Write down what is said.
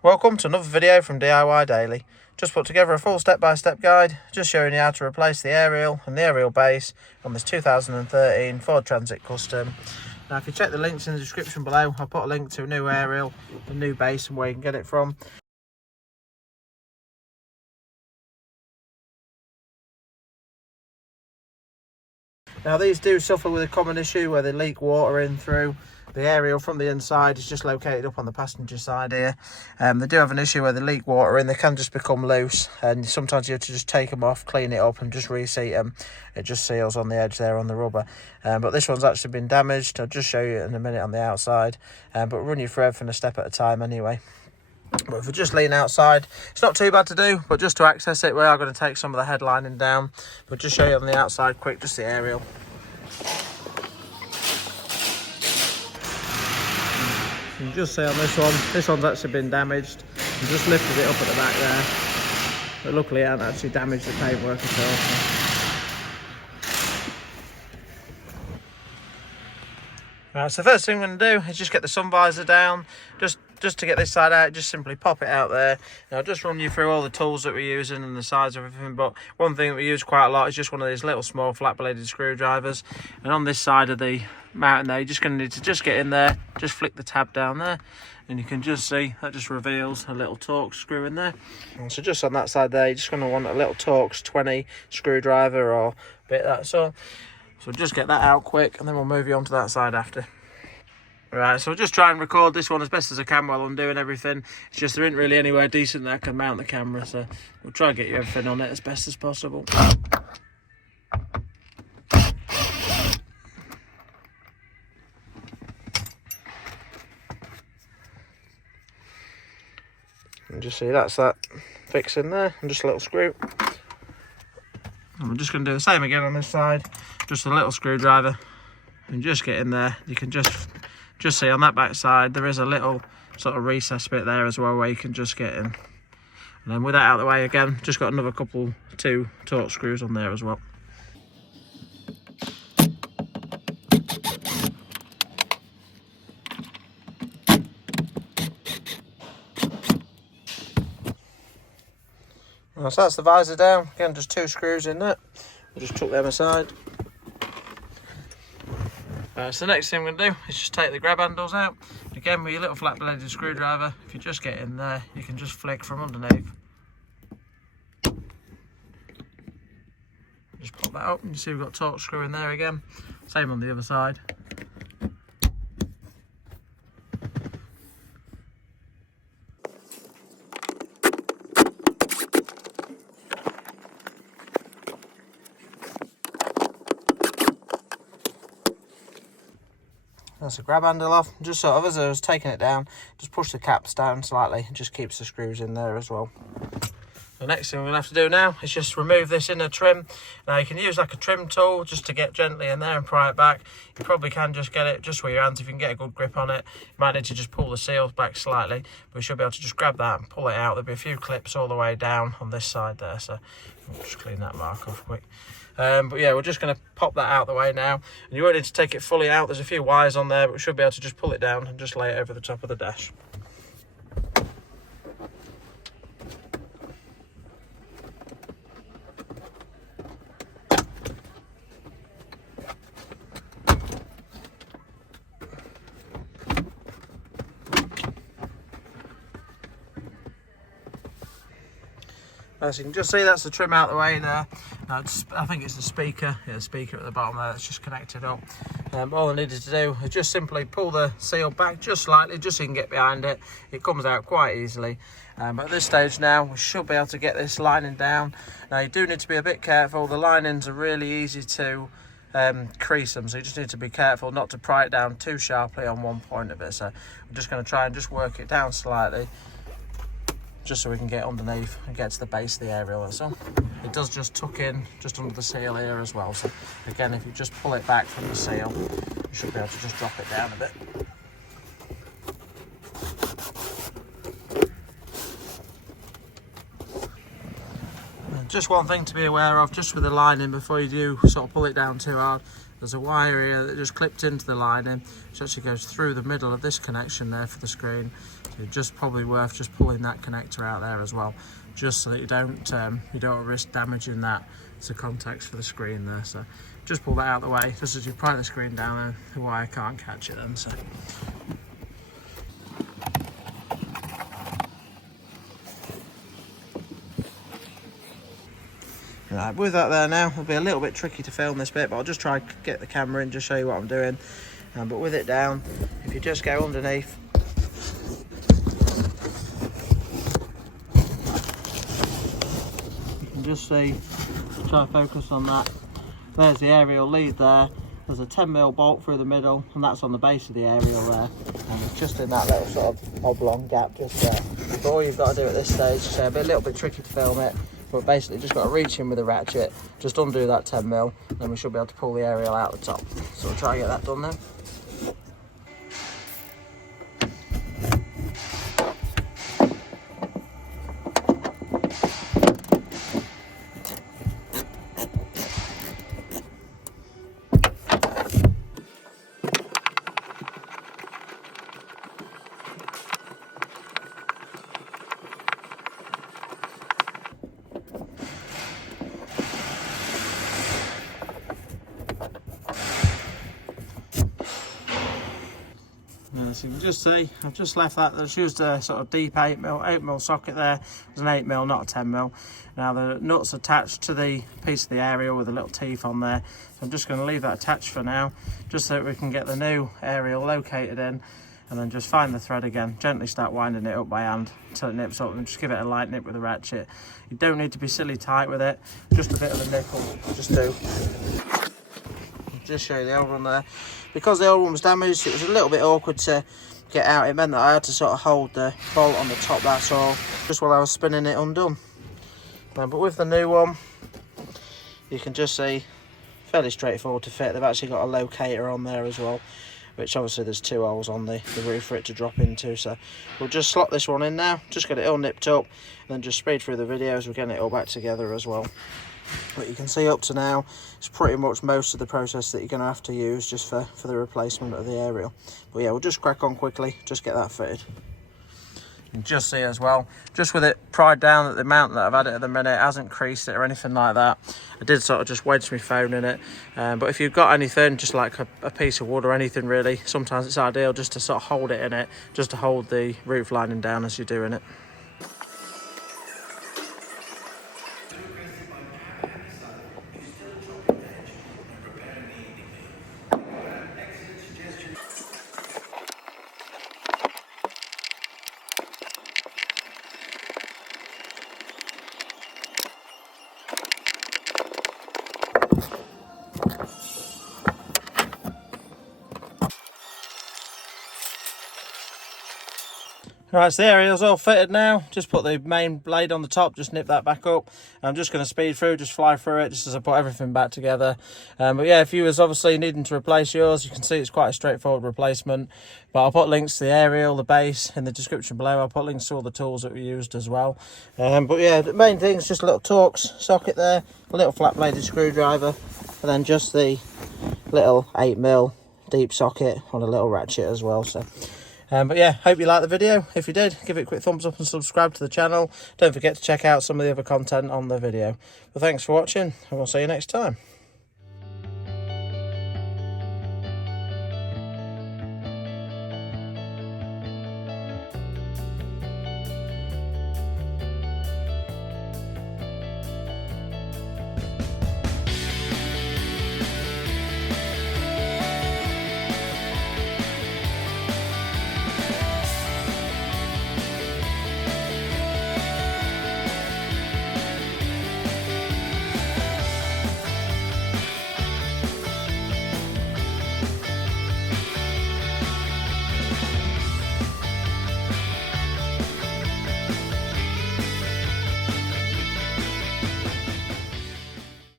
Welcome to another video from DIY Daily. Just put together a full step-by-step guide, just showing you how to replace the aerial and the aerial base on this 2013 Ford Transit Custom. Now if you check the links in the description below, I'll put a link to a new aerial, a new base and where you can get it from. Now these do suffer with a common issue where they leak water in through. The aerial from the inside is just located up on the passenger side here. They do have an issue where they leak water in. They can just become loose, and sometimes you have to just take them off, clean it up and just reseat them. It just seals on the edge there on the rubber. But this one's actually been damaged. I'll just show you in a minute on the outside, but we'll run you through everything a step at a time anyway. But if we just lean outside, it's not too bad to do, but just to access it, we are going to take some of the headlining down. But just show you on the outside quick, just the aerial. You can just see on this one's actually been damaged. I just lifted it up at the back there, but luckily it hasn't actually damaged the paintwork at all. Right, so the first thing we're going to do is just get the sun visor down. Just to get this side out, just simply pop it out there. Now I'll just run you through all the tools that we're using and the size of everything, but one thing that we use quite a lot is just one of these little small flat bladed screwdrivers. And on this side of the mountain there, you're just going to need to just get in there, just flick the tab down there, and you can just see that just reveals a little Torx screw in there. And so just on that side there, you're just going to want a little Torx 20 screwdriver or a bit of that sort. So just get that out quick and then we'll move you on to that side after. Right, so I'll just try and record this one as best as I can while I'm doing everything. It's just there isn't really anywhere decent that I can mount the camera, so we'll try and get you everything on it as best as possible. And just see that's that fix in there, and just a little screw. And we're just going to do the same again on this side, just a little screwdriver, and just get in there. You can just see on that back side there is a little sort of recess bit there as well where you can just get in. And then with that out of the way again, just got another two Torx screws on there as well. Well, so that's the visor down. Again, just two screws in there. We'll just tuck them aside. So the next thing we're going to do is just take the grab handles out. Again, with your little flat bladed screwdriver, if you just get in there, you can just flick from underneath. Just pop that up and you see we've got Torx screw in there again. Same on the other side. That's a grab handle off. Just sort of as I was taking it down, just push the caps down slightly. It just keeps the screws in there as well. The next thing we're going to have to do now is just remove this inner trim. Now you can use like a trim tool just to get gently in there and pry it back. You probably can just get it just with your hands if you can get a good grip on it. You might need to just pull the seals back slightly, but you should be able to just grab that and pull it out. There'll be a few clips all the way down on this side there, so we'll just clean that mark off quick. But yeah, we're just going to pop that out of the way now. And you won't need to take it fully out. There's a few wires on there, but we should be able to just pull it down and just lay it over the top of the dash. As you can just see, that's the trim out the way there. Now I think it's the speaker. Yeah, the speaker at the bottom there that's just connected up. All I needed to do is just simply pull the seal back just slightly, just so you can get behind it. It comes out quite easily. But at this stage now, we should be able to get this lining down. Now you do need to be a bit careful. The linings are really easy to crease them, so you just need to be careful not to pry it down too sharply on one point of it. So I'm just going to try and just work it down slightly, just so we can get underneath and get to the base of the aerial. That's all. It does just tuck in just under the seal here as well. So again, if you just pull it back from the seal, you should be able to just drop it down a bit. Just one thing to be aware of, just with the lining, before you do sort of pull it down too hard, there's a wire here that just clipped into the lining, which actually goes through the middle of this connection there for the screen. So it's just probably worth just pulling that connector out there as well, just so that you don't risk damaging that to contacts for the screen there. So just pull that out of the way, just as you pry the screen down and the wire can't catch it then. So right, with that there now, it'll be a little bit tricky to film this bit, but I'll just try to get the camera in, just show you what I'm doing. But with it down, if you just go underneath, you can just see, try to focus on that. There's the aerial lead there. There's a 10mm bolt through the middle, and that's on the base of the aerial there. And it's just in that little sort of oblong gap just there. But all you've got to do at this stage, so it'll be a little bit tricky to film it, but basically just got to reach in with a ratchet, just undo that 10mm, then we should be able to pull the aerial out the top. So we'll try and get that done now. So you can just see, I've just left that. There's used a sort of deep 8mm socket there. There's an 8mm, not a 10mm. Now the nut's attached to the piece of the aerial with a little teeth on there. So I'm just going to leave that attached for now, just so that we can get the new aerial located in, and then just find the thread again. Gently start winding it up by hand until it nips up, and just give it a light nip with a ratchet. You don't need to be silly tight with it. Just a bit of a nip will just do. Just show you the old one there. Because the old one was damaged, it was a little bit awkward to get out. It meant that I had to sort of hold the bolt on the top, that's all, just while I was spinning it undone. But with the new one, you can just see, fairly straightforward to fit. They've actually got a locator on there as well, which obviously there's 2 holes on the roof for it to drop into. So we'll just slot this one in now, just get it all nipped up, and then just speed through the videos. We're getting it all back together as well. But you can see up to now, it's pretty much most of the process that you're going to have to use just for the replacement of the aerial. But yeah, we'll just crack on quickly, just get that fitted. And just see as well, just with it pried down, that the amount that I've had it at the minute hasn't creased it or anything like that. I did sort of just wedge my phone in it. But if you've got anything, just like a piece of wood or anything really, sometimes it's ideal just to sort of hold it in it, just to hold the roof lining down as you're doing it. Right, so the aerial's all fitted now. Just put the main blade on the top, just nip that back up. I'm just going to speed through, just fly through it, just as I put everything back together. But yeah, if you was obviously needing to replace yours, you can see it's quite a straightforward replacement. But I'll put links to the aerial, the base in the description below. I'll put links to all the tools that we used as well. But yeah, the main thing is just a little Torx socket there, a little flat bladed screwdriver, and then just the little 8mm deep socket on a little ratchet as well. So. But yeah, hope you liked the video. If you did, give it a quick thumbs up and subscribe to the channel. Don't forget to check out some of the other content on the video. Well, thanks for watching, and we'll see you next time.